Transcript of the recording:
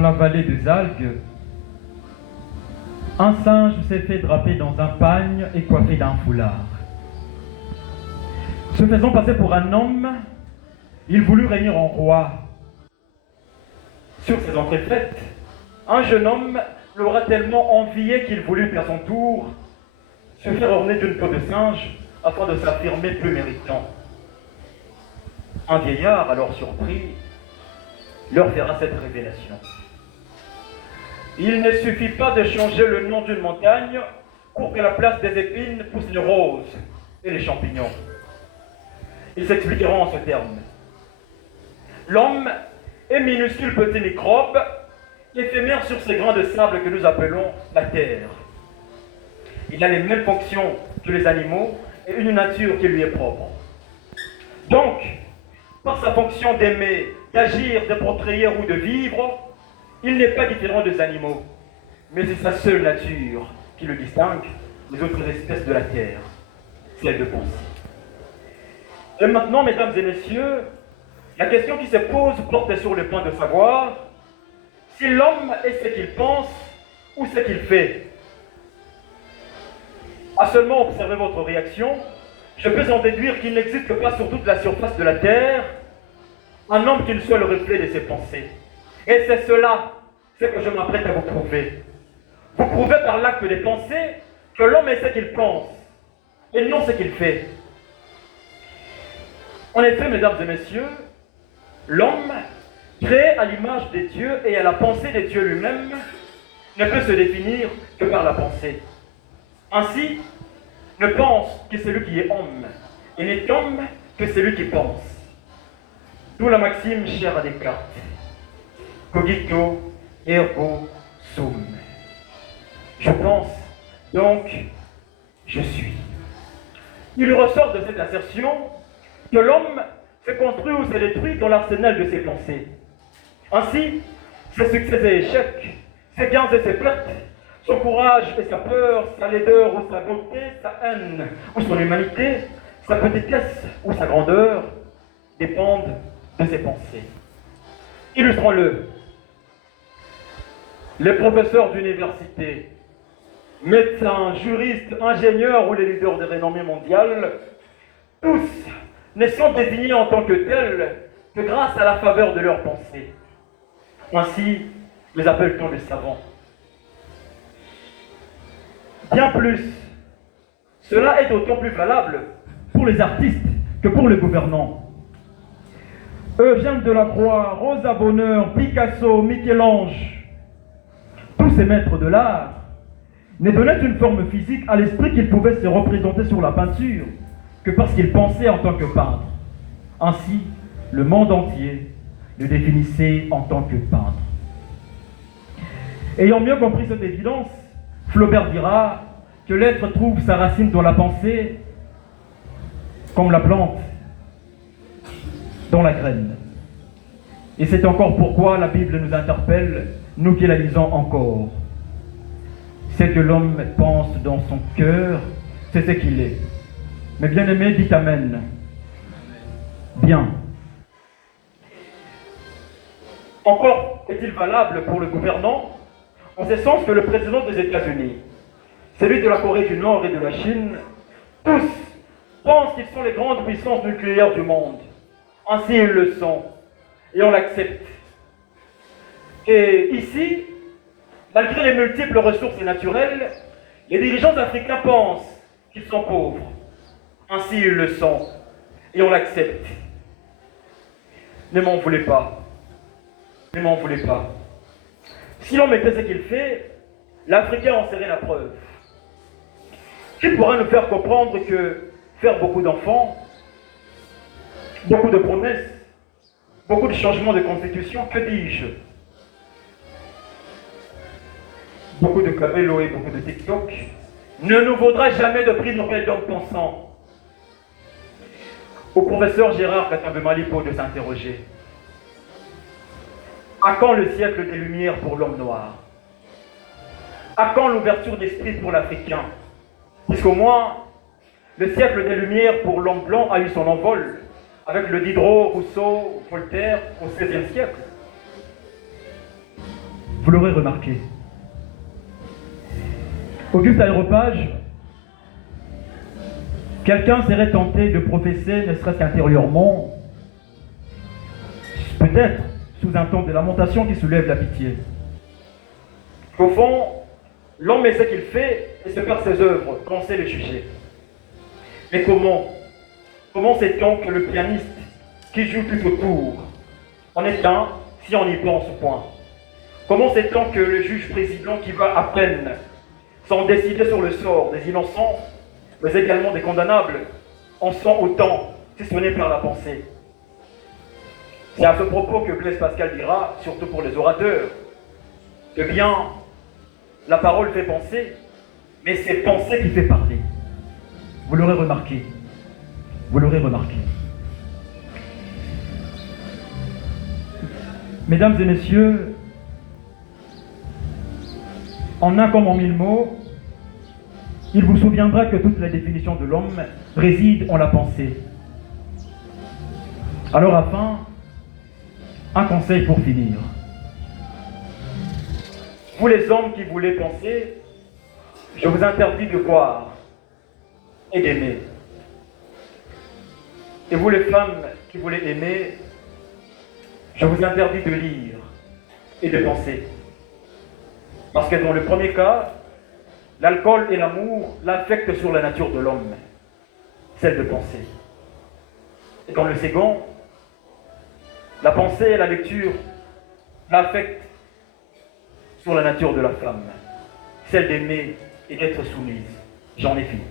dans la vallée des algues, un singe s'est fait draper dans un pagne et coiffé d'un foulard. Se faisant passer pour un homme, il voulut régner en roi. Sur ses entrées faites, un jeune homme l'aura tellement envié qu'il voulut qu'à son tour se faire orner d'une peau de singe afin de s'affirmer plus méritant. Un vieillard, alors surpris, leur fera cette révélation. Il ne suffit pas de changer le nom d'une montagne pour que la place des épines pousse les roses et les champignons. Ils s'expliqueront en ce terme. L'homme est minuscule petit microbe, éphémère sur ces grains de sable que nous appelons la terre. Il a les mêmes fonctions que les animaux et une nature qui lui est propre. Donc, par sa fonction d'aimer, d'agir, de procréer ou de vivre, il n'est pas différent des animaux, mais c'est sa seule nature qui le distingue des autres espèces de la terre, celle de penser. Et maintenant, mesdames et messieurs, la question qui se pose porte sur le point de savoir si l'homme est ce qu'il pense ou ce qu'il fait. À seulement observer votre réaction, je peux en déduire qu'il n'existe pas sur toute la surface de la terre un homme qui ne soit le reflet de ses pensées. Et c'est cela, ce que je m'apprête à vous prouver. Vous prouvez par l'acte des pensées que l'homme est ce qu'il pense et non ce qu'il fait. En effet, mesdames et messieurs, l'homme, créé à l'image des dieux et à la pensée des dieux lui-même, ne peut se définir que par la pensée. Ainsi, ne pense que celui qui est homme, et n'est homme que celui qui pense. D'où la maxime chère à Descartes. Cogito ergo sum. Je pense, donc je suis. Il ressort de cette assertion que l'homme se construit ou se détruit dans l'arsenal de ses pensées. Ainsi, ses succès et échecs, ses gains et ses pertes, son courage et sa peur, sa laideur ou sa beauté, sa haine ou son humanité, sa petitesse ou sa grandeur, dépendent de ses pensées. Illustrons-le. Les professeurs d'université, médecins, juristes, ingénieurs ou les leaders de renommée mondiale, tous ne sont désignés en tant que tels que grâce à la faveur de leurs pensées. Ainsi, les appelle-t-on les savants. Bien plus, cela est d'autant plus valable pour les artistes que pour les gouvernants. Eugène Delacroix, Rosa Bonheur, Picasso, Michel-Ange, tous ces maîtres de l'art ne donnaient une forme physique à l'esprit qu'ils pouvaient se représenter sur la peinture que parce qu'ils pensaient en tant que peintres. Ainsi, le monde entier le définissait en tant que peintre. Ayant mieux compris cette évidence, Flaubert dira que l'être trouve sa racine dans la pensée, comme la plante dans la graine. Et c'est encore pourquoi la Bible nous interpelle, nous qui la lisons encore. Ce que l'homme pense dans son cœur, c'est ce qu'il est. Mais bien aimé, dites Amen. Bien. Encore est-il valable pour le gouvernant, en ce sens que le président des États-Unis, celui de la Corée du Nord et de la Chine, tous pensent qu'ils sont les grandes puissances nucléaires du monde. Ainsi ils le sont, et on l'accepte. Et ici, malgré les multiples ressources naturelles, les dirigeants africains pensent qu'ils sont pauvres. Ainsi ils le sont, et on l'accepte. Ne m'en voulez pas. Ne m'en voulez pas. Si l'on mettait ce qu'il fait, l'Africain en serait la preuve. Qui pourra nous faire comprendre que faire beaucoup d'enfants, beaucoup de promesses, beaucoup de changements de constitution, que dis-je, beaucoup de cabello et beaucoup de TikTok, ne nous vaudra jamais de prix Nobel d'homme pensant. Au professeur Gérard Katambe-Malipo de s'interroger. À quand le siècle des Lumières pour l'homme noir? À quand l'ouverture d'esprit pour l'Africain? Puisqu'au moins, le siècle des Lumières pour l'homme blanc a eu son envol, avec le Diderot, Rousseau, Voltaire au XVIe siècle. Vous l'aurez remarqué. Auguste Aréopage, quelqu'un serait tenté de professer, ne serait-ce qu'intérieurement, peut-être sous un ton de lamentation qui soulève la pitié, qu'au fond, l'homme est ce qu'il fait et c'est par ses œuvres qu'on sait les juger. Mais comment sait-on que le pianiste qui joue tout autour en est un, si on y pense au point? Comment sait-on que le juge-président qui va à peine sans décider sur le sort des innocents, mais également des condamnables, en sent autant, si ce n'est par la pensée? C'est à ce propos que Blaise Pascal dira, surtout pour les orateurs, que bien, la parole fait penser, mais c'est penser qui fait parler. Vous l'aurez remarqué. Vous l'aurez remarqué. Mesdames et messieurs, en un comme en mille mots, il vous souviendra que toute la définition de l'homme réside en la pensée. Alors enfin, un conseil pour finir. Vous les hommes qui voulez penser, je vous interdis de boire et d'aimer. Et vous les femmes qui voulez aimer, je vous interdis de lire et de penser. Parce que dans le premier cas, l'alcool et l'amour l'affectent sur la nature de l'homme, celle de penser. Et dans le second, la pensée et la lecture l'affectent sur la nature de la femme, celle d'aimer et d'être soumise. J'en ai fini.